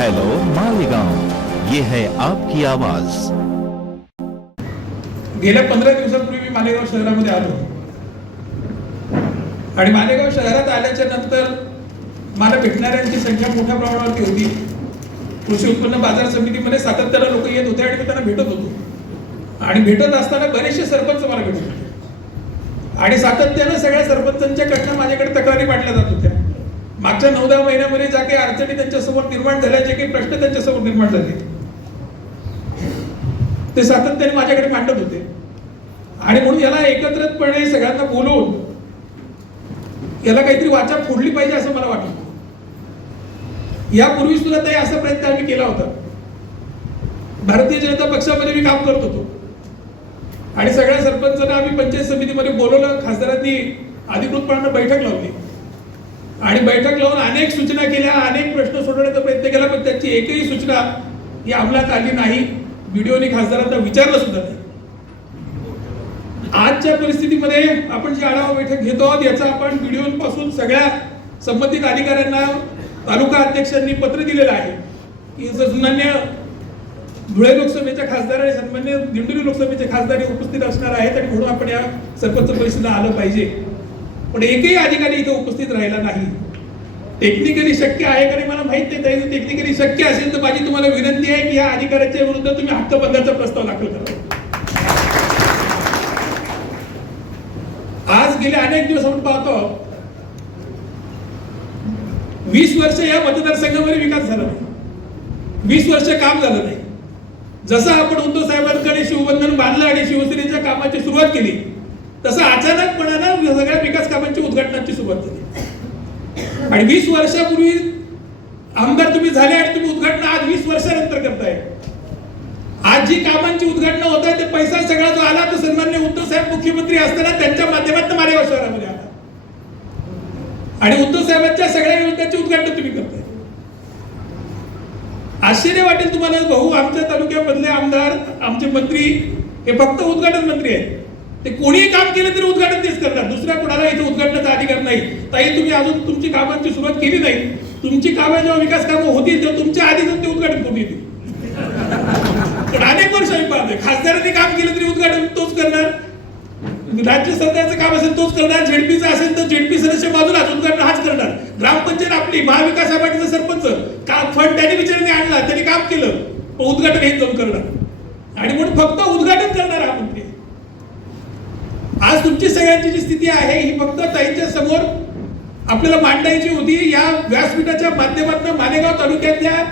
Hello Malegaon. ये है आपकी आवाज। गेल्या पंधरा दिवसापूर्वी मी मालेगाव शहरामध्ये आलो. आणि मालेगाव शहरात आल्याच्यानंतर मला भेटणाऱ्यांची संख्या मोठ्या प्रमाणावरती होती. कृषी उत्पन्न बाजार समितीमध्ये सातत्याला लोक येत होते आणि मी त्यांना भेटत होतो. आणि भेटत असताना बरेचसे सरपंच मला भेटत होते. आणि सातत्यानं सगळ्या सरपंचांच्याकडनं माझ्याकडे तक्रारी मांडल्या जात होत्या. मागच्या नऊ दहा महिन्यामध्ये ज्या काही अडचणी त्यांच्यासमोर निर्माण झाल्या जे काही प्रश्न त्यांच्यासमोर निर्माण झाले ते सातत्याने माझ्याकडे मांडत होते. आणि म्हणून याला एकत्रितपणे सगळ्यांना बोलवून याला काहीतरी वाचा फोडली पाहिजे असं मला वाटलं. यापूर्वी सुद्धा ताई असा प्रयत्न आम्ही केला होता. भारतीय जनता पक्षामध्ये मी काम करत होतो. आणि सगळ्या सरपंचांना आम्ही पंचायत समितीमध्ये बोलवलं खासदारांनी अधिकृतपणानं बैठक लावली. आणि बैठक लावून अनेक सूचना केल्या अनेक प्रश्न सोडवण्याचा प्रयत्न केला पण त्याची एकही सूचना ही अंमलात आली नाही. व्हिडिओने खासदारांना विचारलं सुद्धा नाही. आजच्या परिस्थितीमध्ये आपण जी आढावा बैठक घेतो आहोत याचा आपण व्हिडिओपासून सगळ्या संबंधित अधिकाऱ्यांना तालुका अध्यक्षांनी पत्र दिलेलं आहे की सन्मान्य धुळे लोकसभेच्या खासदार आणि सन्मान्य दिंडोरी लोकसभेचे खासदार उपस्थित असणार आहेत आणि म्हणून आपण या सरपंच परिषदेला आलं पाहिजे. पण एकही अधिकारी इथे उपस्थित राहिला नाही. टेक्निकली शक्य आहे का नाही मला माहीत नाही. टेक्निकली शक्य असेल तर माझी तुम्हाला विनंती आहे की या अधिकाऱ्याच्या विरुद्ध तुम्ही हक्कबंधाचा प्रस्ताव दाखल करा. आज गेले अनेक दिवस आपण पाहतो वीस वर्ष या मतदारसंघामध्ये विकास झाला नाही. वीस वर्ष काम झालं नाही. जसं आपण उद्धव साहेबांकडे शिवबंधन बांधलं आणि शिवसेनेच्या कामाची सुरुवात केली तसं अचानकपणानं सगळ्या विकास कामांची उद्घाटनाची सुरुवात झाली. आणि वीस वर्षापूर्वी आमदार तुम्ही झाले आणि तुम्ही उद्घाटन आज वीस वर्षानंतर करताय. आज जी कामांची उद्घाटन होत आहे ते पैसा सगळा जो आला तो सन्मान्य उद्धव साहेब मुख्यमंत्री असताना त्यांच्या माध्यमातून मालेगाव शहरामध्ये आला. आणि उद्धव साहेबांच्या सगळ्या योजनांची उद्घाटन तुम्ही करताय. आश्चर्य वाटेल तुम्हाला भाऊ आमच्या तालुक्यामधले आमदार आमचे मंत्री हे फक्त उद्घाटन मंत्री आहेत. ते कोणीही काम केलं तरी उद्घाटन तेच करतात दुसऱ्या कोणाला इथे उद्घाटनाचा अधिकार नाही. ताई तुम्ही अजून तुमची कामांची सुरुवात केली नाही. तुमची कामं जेव्हा विकास कामं होतील तेव्हा तुमच्या आधीच ते उद्घाटन करून येतील. पण अनेक वर्ष आम्ही पाहतोय. खासदारांनी काम केलं तरी उद्घाटन तोच करणार. राज्य सरकारचं काम असेल तोच करणार. झेडपीचं असेल तर झेडपी सदस्य बाजूला उद्घाटन हाच करणार. ग्रामपंचायत आपली महाविकास आघाडीचा सरपंच. का फंड त्याने विचाराने आणला त्यांनी काम केलं. पण उद्घाटन हे जाऊन करणार. आणि म्हणून फक्त उद्घाटन करणार हा मंत्री. आज तुमची सगळ्यांची जी स्थिती आहे ही फक्त ताईंच्या समोर आपल्याला मांडायची होती. या व्यासपीठाच्या माध्यमातून मालेगाव तालुक्यातल्या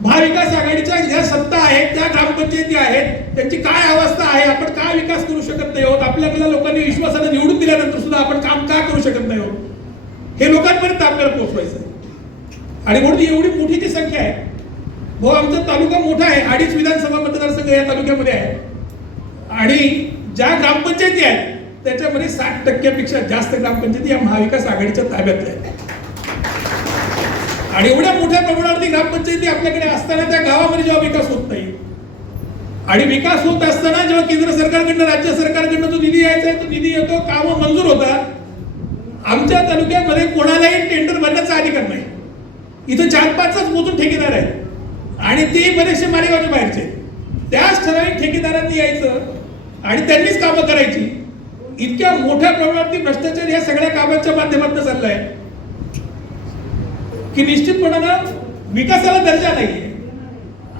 महाविकास आघाडीच्या ज्या सत्ता आहेत त्या ग्रामपंचायती आहेत त्यांची काय अवस्था आहे आपण काय विकास करू शकत नाही आहोत? आपल्याकडल्या लोकांनी विश्वासाने निवडून दिल्यानंतर सुद्धा आपण काम का करू शकत नाही आहोत? हे लोकांपर्यंत आपल्याला पोहोचवायचं आहे. आणि म्हणून एवढी मोठी जी संख्या आहे भाऊ आमचा तालुका मोठा आहे अडीच विधानसभा मतदारसंघ या तालुक्यामध्ये आहे. आणि ज्या ग्रामपंचायती आहेत त्याच्यामध्ये साठ टक्क्यापेक्षा जास्त ग्रामपंचायती या महाविकास आघाडीच्या ताब्यातल्या आहेत. आणि एवढ्या मोठ्या प्रमाणावरती ग्रामपंचायती आपल्याकडे असताना त्या गावामध्ये जेव्हा विकास होत नाही आणि विकास होत असताना जेव्हा केंद्र सरकारकडनं राज्य सरकारकडनं जो निधी यायचा आहे तो निधी येतो काम मंजूर होतात. आमच्या तालुक्यामध्ये कोणालाही टेंडर भरण्याचा अधिकार नाही. इथं चार पाचच मोजून ठेकेदार आहेत. आणि ते बरेचसे मालेगावच्या बाहेरचे त्याच ठराविक ठेकेदारांनी यायचं आणि त्यांनीच कामं करायची. इतक्या मोठ्या प्रमाणावरती भ्रष्टाचार या सगळ्या कामांच्या माध्यमातून चाललाय. की निश्चितपणानं विकासाला दर्जा नाहीये.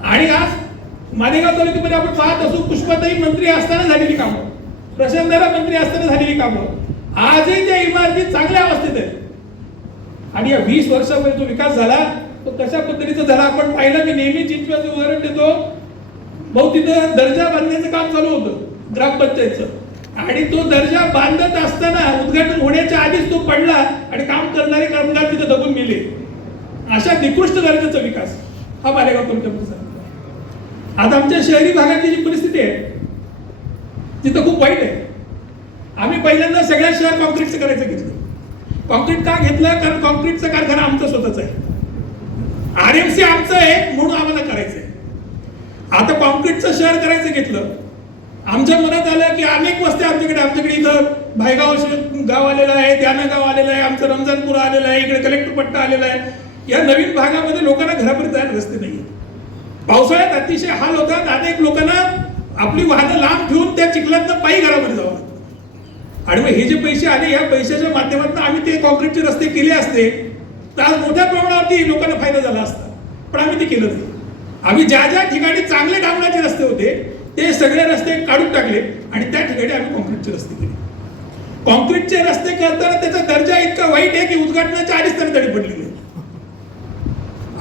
आणि आज मालेगाव तालुक्यामध्ये आपण पाहत असू पुष्पाताई मंत्री असताना झालेली कामं. प्रशांतदारा मंत्री असताना झालेली कामं. आजही त्या इमारती चांगल्या अवस्थेत आहेत. आणि या वीस वर्षामध्ये जो विकास झाला तो कशा पद्धतीचा झाला आपण पाहिलं मी नेहमी चिंचव्याचं उदाहरण देतो. भाऊ तिथं दर्जा बांधण्याचं काम चालू होतं. ग्रामपंचायतचं आणि तो दर्जा बांधत असताना उद्घाटन होण्याच्या आधीच तो पडला आणि काम करणारे कामगार तिथे दबून गेले. अशा निकृष्ट दर्जाचा विकास हा मालेगाव तालुक्यामध्ये आता आमच्या शहरी भागातली जी परिस्थिती आहे तिथं खूप वाईट आहे. आम्ही पहिल्यांदा सगळ्या शहर कॉन्क्रीटचं करायचं घेतलं. कॉन्क्रीट का घेतलं? कारण कॉन्क्रीटचा कारखाना आमचा स्वतःचा आहे. आर एम सी आमचं आहे म्हणून आम्हाला करायचं आहे आता कॉन्क्रीटचं शहर करायचं घेतलं आमच्या मनात आलं की अनेक वस्त्या आमच्याकडे आमच्याकडे इथं भायगाव गाव आलेलं आहे त्यानं गाव आलेलं आहे आमचं रमजानपूर आलेलं आहे इकडे कलेक्टर पट्टा आलेला आहे. या नवीन भागामध्ये लोकांना घरापर्यंत जायला रस्ते नाही पावसाळ्यात अतिशय हाल होतात अनेक लोकांना आपली वाहनं लांब ठेवून त्या चिखलातनं पायी घरामध्ये जावं आणि मग हे जे पैसे आले या पैशाच्या माध्यमातून आम्ही ते कॉन्क्रीटचे रस्ते केले असते तर आज मोठ्या प्रमाणावरती लोकांना फायदा झाला असता. पण आम्ही ते केलं नाही. आम्ही ज्या ज्या ठिकाणी चांगले डांबराचे रस्ते होते ते सगळे रस्ते काढून टाकले आणि त्या ठिकाणी आम्ही कॉन्क्रीटचे रस्ते केले. कॉन्क्रीटचे रस्ते करताना त्याचा दर्जा इतका वाईट आहे की उद्घाटनाच्या आधीच त्याने तडी पडलेली आहे.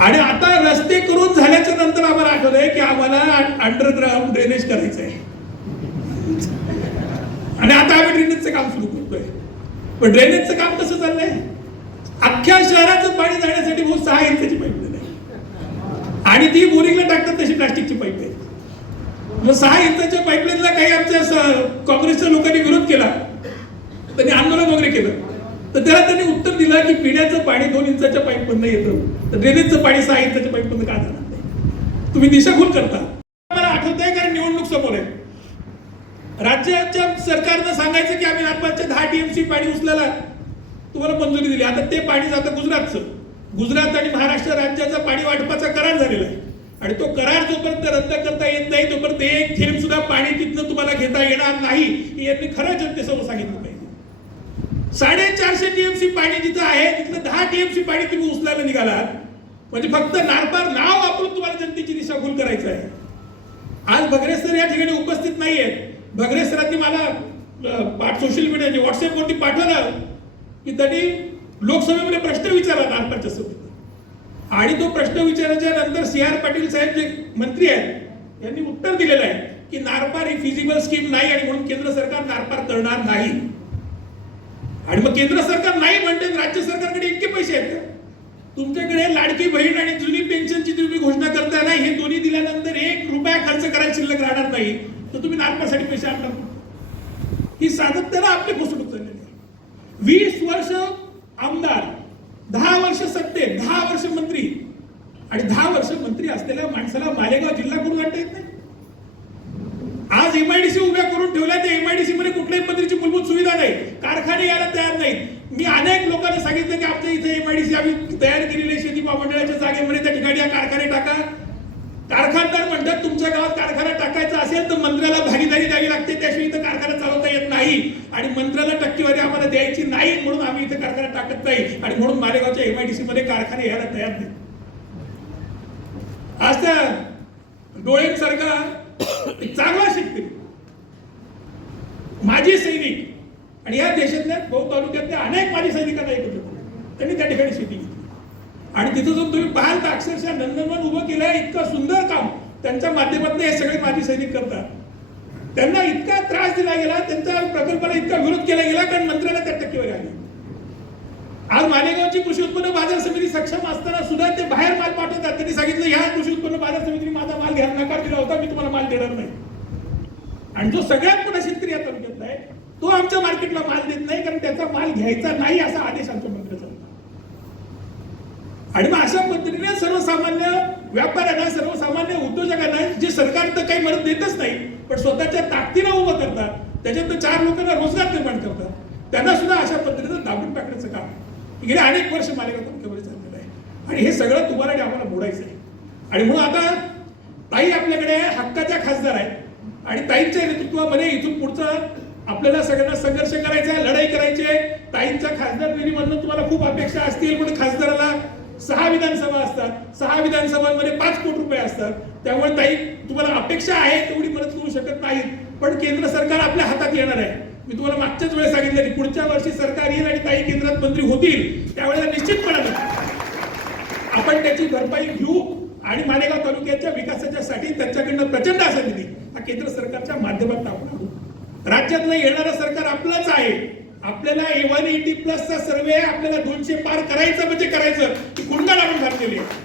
आणि आता रस्ते करून झाल्याच्यानंतर आम्हाला आठवलंय की आम्हाला अंडरग्राऊंड ड्रेनेज करायचं आहे. आणि आता आम्ही ड्रेनेजचं काम सुरू करतोय. पण ड्रेनेजचं काम कसं चाललंय? अख्ख्या शहराचं पाणी जाण्यासाठी बहुत सहा इंचाची पाईप आहे. आणि ती बोरिंगला टाकतात तशी प्लास्टिकची पाईप आहे. मग सहा इंचाच्या पाईपलाईनला काही आमच्या स- काँग्रेसच्या लोकांनी विरोध केला. त्यांनी आंदोलन वगैरे केलं. तर त्याला त्यांनी उत्तर दिलं की पिण्याचं पाणी दोन इंचाच्या पाईप मधनं येतं. तर ड्रेनेजचं पाणी सहा इंचाच्या पाईप मधनं का जाणार नाही? तुम्ही दिशाभूल करता. मला आठवत आहे कारण निवडणूक समोर आहे. राज्याच्या सरकारनं सांगायचं की आम्ही नागपूरचे दहा टीएमसी पाणी उचलायला तुम्हाला मंजुरी दिली. आता ते पाणी जातं गुजरातचं. गुजरात आणि महाराष्ट्र राज्याचा पाणी वाटपाचा करार झालेला आहे. आणि तो करार जोपर्यंत रद्द करता येत नाही तोपर्यंत एक थेंब सुद्धा पाणी तिथनं तुम्हाला घेता येणार नाही हे यांनी खरं जनतेसमोर सांगितलं पाहिजे. साडेचारशे टीएमसी पाणी जिथं आहे तिथलं दहा टीएमसी पाणी तुम्ही उचलायला निघालात. म्हणजे फक्त नारपार नाव वापरून तुम्हाला जनतेची दिशाभूल करायचं आहे. आज भगरे सर या ठिकाणी उपस्थित नाहीयेत. भगरे सरांनी मला पाठ सोशल मीडियाचे व्हॉट्सअपवरती पाठवलं की त्यांनी लोकसभेमध्ये प्रश्न विचारला नारपारच्या सभेत आणि तो प्रश्न विचारल्याच्या नंतर सी आर पाटील साहेब जे मंत्री आहेत यांनी उत्तर दिलेलं आहे की नारपार ही फिजिबल स्कीम नाही आणि म्हणून केंद्र सरकार नारपार करणार नाही. आणि मग केंद्र सरकार नाही म्हणते राज्य सरकारकडे इतके पैसे आहेत तुमच्याकडे लाडकी बहीण आणि जुनी पेन्शनची तुम्ही घोषणा करताय ना हे दोन्ही दिल्यानंतर एक रुपया खर्च करायला शिल्लक राहणार नाही. तर तुम्ही नारपासाठी पैसे आणणार. ही सातत्यानं आपली फसवणूक चाललेली आहे. वीस वर्ष आमदार वर्ष सत्तेत दहा वर्ष मंत्री. आणि दहा वर्ष मंत्री असलेल्या माणसाला मालेगाव जिल्हा करून आणता येत नाही आज एमआयडीसी उभ्या करून ठेवल्या त्या एमआयडीसी मध्ये कुठल्याही मंत्रीची मूलभूत सुविधा नाही. कारखाने यायला तयार नाहीत. मी अनेक लोकांना सांगितलं की आमच्या इथे एमआयडीसी आम्ही तयार केलेली आहे शेती महामंडळाच्या जागेमध्ये त्या ठिकाणी या कारखाने टाका. कारखानदार म्हणतात तुमच्या गावात कारखाना टाकायचा असेल तर मंत्र्याला भागीदारी द्यावी लागते त्याशिवाय इथं कारखाना चालवता येत नाही आणि मंत्र्याला टक्केवारी आम्हाला द्यायची नाही म्हणून आम्ही इथे कारखाना टाकत नाही. आणि म्हणून मालेगावच्या एमआयडीसी मध्ये कारखाने यायला तयार नाही. आज त्या डोळेंसारखा चांगला शिकते. माजी सैनिक आणि या देशातल्या बहु तालुक्यातल्या अनेक माजी सैनिकांना एकत्र त्यांनी त्या ठिकाणी शेती घेतली आणि तिथं जो तुम्ही पाहाल तर अक्षरशः नंदनवन उभं केलं इतकं सुंदर काम. त्यांच्या माध्यमातून हे सगळे माजी सैनिक करतात. त्यांना इतका त्रास दिला गेला त्यांचा प्रकल्पाला इतका विरोध केला गेला कारण मंत्र्याला त्या टक्केवारी आली. आज मालेगावची कृषी उत्पन्न बाजार समिती सक्षम असताना सुद्धा ते बाहेर माल पाठवतात. त्यांनी सांगितलं ह्या कृषी उत्पन्न बाजार समितीने माझा माल घ्या नकार दिला होता मी तुम्हाला माल देणार नाही. आणि जो सगळ्यात मोठा शेतकरी या तालुक्यातला आहे तो आमच्या मार्केटला माल देत नाही कारण त्याचा माल घ्यायचा नाही असा आदेश आमच्या मंत्र्याचा आणि मग अशा पद्धतीने सर्वसामान्य व्यापाऱ्यांना सर्वसामान्य उद्योजकांना जे सरकार तर काही मदत देतच नाही पण स्वतःच्या ताकदीनं उभं करतात त्याच्यात चार लोकांना रोजगार निर्माण करतात. त्यांना सुद्धा अशा पद्धतीनं दाबून टाकण्याचं काम. गेले अनेक वर्ष मालेगाव तालुक्यामध्ये चाललेलं आहे. आणि हे सगळं तुम्हाला आणि आम्हाला मोडायचं आहे आणि म्हणून आता ताई आपल्याकडे हक्काच्या खासदार आहेत. आणि ताईंच्या नेतृत्वामध्ये इथून पुढचं आपल्याला सगळ्यांना संघर्ष करायचा आहे लढाई करायची आहे. ताईंच्या खासदार निधीमधून तुम्हाला खूप अपेक्षा असतील पण खासदाराला सहा विधानसभा असतात. सहा विधानसभांमध्ये पाच कोटी रुपये असतात. त्यामुळे ताई तुम्हाला अपेक्षा आहे तेवढी मदत करू शकत नाहीत. पण केंद्र सरकार आपल्या हातात येणार आहे. मी तुम्हाला मागच्याच वेळेस सांगितलं की पुढच्या वर्षी सरकार येईल आणि ताई केंद्रात मंत्री होतील. त्यावेळेला निश्चितपणे आपण त्याची भरपाई घेऊ आणि मालेगाव तालुक्याच्या विकासाच्या साठी त्यांच्याकडनं प्रचंड असा निधी हा केंद्र सरकारच्या माध्यमातून आपण आणू. राज्यातलं येणारं सरकार आपलंच आहे. आपल्याला ए वन एटी प्लसचा सर्वे आपल्याला दोनशे पार करायचं म्हणजे करायचं. ही कुंडल आपण घातलेली आहे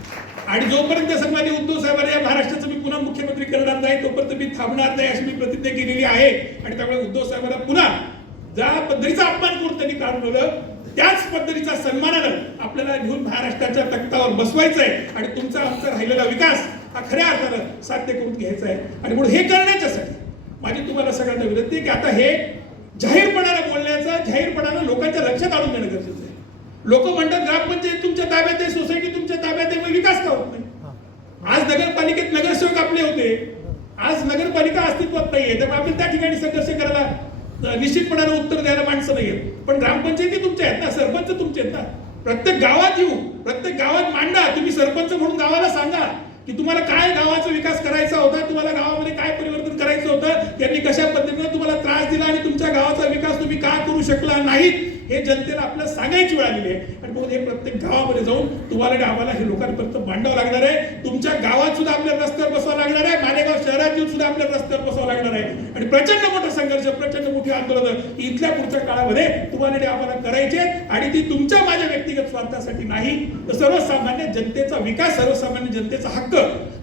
आणि जोपर्यंत सन्मान्य उद्धव साहेबांना या महाराष्ट्राचं मी पुन्हा मुख्यमंत्री करणार नाही तोपर्यंत मी थांबणार नाही अशी मी प्रतिज्ञा केलेली आहे. आणि त्यामुळे उद्धव साहेबांना पुन्हा ज्या पद्धतीचा अपमान करून त्यांनी काढवलं त्याच पद्धतीचा सन्मानानं आपल्याला घेऊन महाराष्ट्राच्या तख्तावर बसवायचं आहे आणि तुमचा आमचा राहिलेला विकास हा खऱ्या अर्थानं साध्य करून घ्यायचा आहे आणि म्हणून हे करण्याच्यासाठी माझी तुम्हाला सगळ्यांना विनंती आहे की आता हे जाहीरपणाला जाहीरपणानं बोलण्याचं जाहीरपणानं लोकांच्या लक्षात आणून देणं गरजेचं आहे. लोक म्हणतात ग्रामपंचायत तुमच्या ताब्यात आहे सोसायटी तुमच्या ताब्यात आहे मग विकास का होत नाही? आज नगरपालिकेत नगरसेवक आपले होते. आज नगरपालिका अस्तित्वात नाहीये. त्यामुळे आपण त्या ठिकाणी संघर्ष करायला निश्चितपणाने उत्तर द्यायला माणसं नाहीये पण ग्रामपंचायती तुमच्या आहेत ना? सरपंच तुमचे आहेत ना? प्रत्येक गावात येऊ प्रत्येक गावात मांडा. तुम्ही सरपंच म्हणून गावाला सांगा की तुम्हाला काय गावाचा विकास करायचा होता? तुम्हाला गावामध्ये काय परिवर्तन होतं? त्यांनी कशा पद्धतीने तुम्हाला त्रास दिला आणि तुमच्या गावाचा विकास तुम्ही का करू शकला नाहीत? हे जनतेला आपल्याला सांगायची वेळ आलेली आहे. आणि मग हे प्रत्येक गावामध्ये जाऊन तुम्हाला गावाला आम्हाला हे लोकांपर्यंत मांडावं लागणार आहे. तुमच्या गावात सुद्धा आपल्याला रस्त्यावर बसावं लागणार आहे. मालेगाव शहरात येऊन सुद्धा आपल्याला रस्त्यावर बसावं लागणार आहे. आणि प्रचंड मोठा संघर्ष प्रचंड मोठी आंदोलन इथल्या पुढच्या काळामध्ये तुम्हाला आम्हाला करायचे आणि ती तुमच्या माझ्या व्यक्तिगत स्वार्थासाठी नाही तर सर्वसामान्य जनतेचा विकास सर्वसामान्य जनतेचा हक्क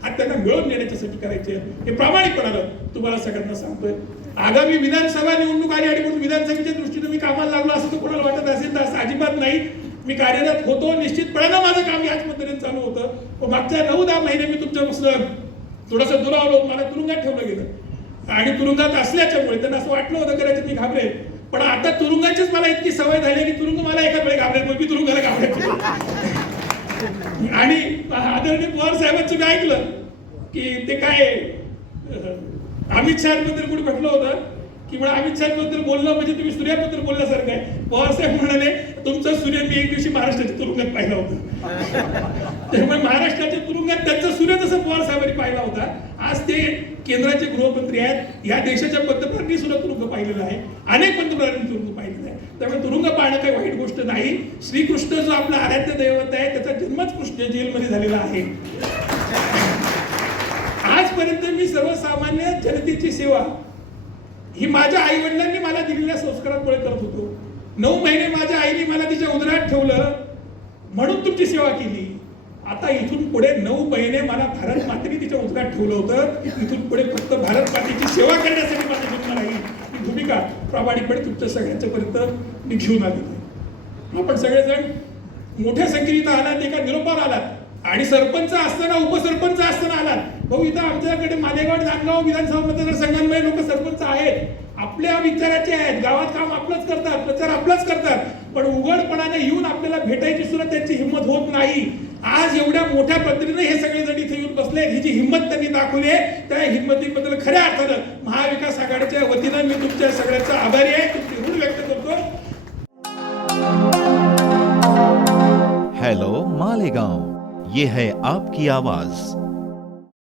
हा त्यांना मिळवून देण्याच्यासाठी करायचे आहे. हे प्रामाणिकपणानं तुम्हाला सगळ्यांना सांगतोय. आगामी विधानसभा निवडणूक आली आणि म्हणून विधानसभेच्या दृष्टीने मी कामाला लागलो असं तर कोणाला वाटत असेल तर असं अजिबात नाही. मी कार्यरत होतो निश्चितपणानं माझं काम याच पद्धतीने चालू होतं. मागच्या नऊ दहा महिने मी तुमच्यापासून थोडंसं दुरावलो मला तुरुंगात ठेवलं गेलं. आणि तुरुंगात असल्याच्यामुळे त्यांना असं वाटलं होतं करायचं मी घाबरेल. पण आता तुरुंगाचीच मला इतकी सवय झाली की तुरुंग मला एका वेळी घाबरेल मग मी तुरुंगाला घाबरायचो आणि आदरणीय पवार साहेबांचं मी ऐकलं की ते काय अमित शहाबद्दल कुठे म्हटलं होतं? की मला अमित शहाबद्दल बोलणं म्हणजे तुम्ही सूर्याबद्दल बोलल्यासारखं आहे. पवार साहेब म्हणाले तुमचं सूर्य मी एक दिवशी महाराष्ट्राच्या तुरुंगात पाहिला होता. त्यामुळे महाराष्ट्राच्या तुरुंगात त्यांचा सूर्य जसं पवार साहेबांनी पाहिला होता आज ते केंद्राचे गृहमंत्री आहेत. या देशाच्या पंतप्रधानांनी सुद्धा तुरुंग पाहिलेला आहे. अनेक पंतप्रधानांनी तुरुंग पाहिलेला आहे. त्यामुळे तुरुंग पाहणं काही वाईट गोष्ट नाही. श्रीकृष्ण जो आपला आराध्य दैवत आहे त्याचा जन्मच कृष्ण जेलमध्ये झालेला आहे. आजपर्यंत मी सर्वसामान्य जनतेची सेवा ही माझ्या आई वडिलांनी मला दिलेल्या संस्कारांमुळे करत होतो. नऊ महिने माझ्या आईने मला तिच्या उदरात ठेवलं. म्हणून तुमची सेवा केली. आता इथून पुढे नऊ महिने मला भारत मातेने तिच्या उदरात ठेवलं होतं. इथून पुढे फक्त भारत मातेची सेवा करण्यासाठी माझा जन्म राहील ही भूमिका प्रामाणिकपणे तुमच्या सगळ्यांच्या पर्यंत मी घेऊन आलेली आपण सगळेजण मोठ्या संख्येने आलात एका निरोपावर आलात. आणि सरपंच असताना उपसरपंच असताना आलात. भाऊ इथं आमच्याकडे मालेगाव नांदगाव विधानसभा मतदारसंघांमध्ये लोक सरपंच आहेत. आपल्या विचाराचे आहेत. गावात काम आपलंच करतात प्रचार आपलाच करतात. पण उघडपणाने येऊन आपल्याला भेटायची सुद्धा त्यांची हिंमत होत नाही. आज एवढ्या मोठ्या पद्धतीने हे सगळे जण इथे येऊन बसले ही जी हिंमत त्यांनी दाखवली आहे त्या हिंमतीबद्दल खऱ्या अर्थानं महाविकास आघाडीच्या वतीनं मी तुमच्या सगळ्यांचा आभारी आहे. तुमची ऋण व्यक्त करतो. हॅलो मालेगाव. ये है आपकी आवाज.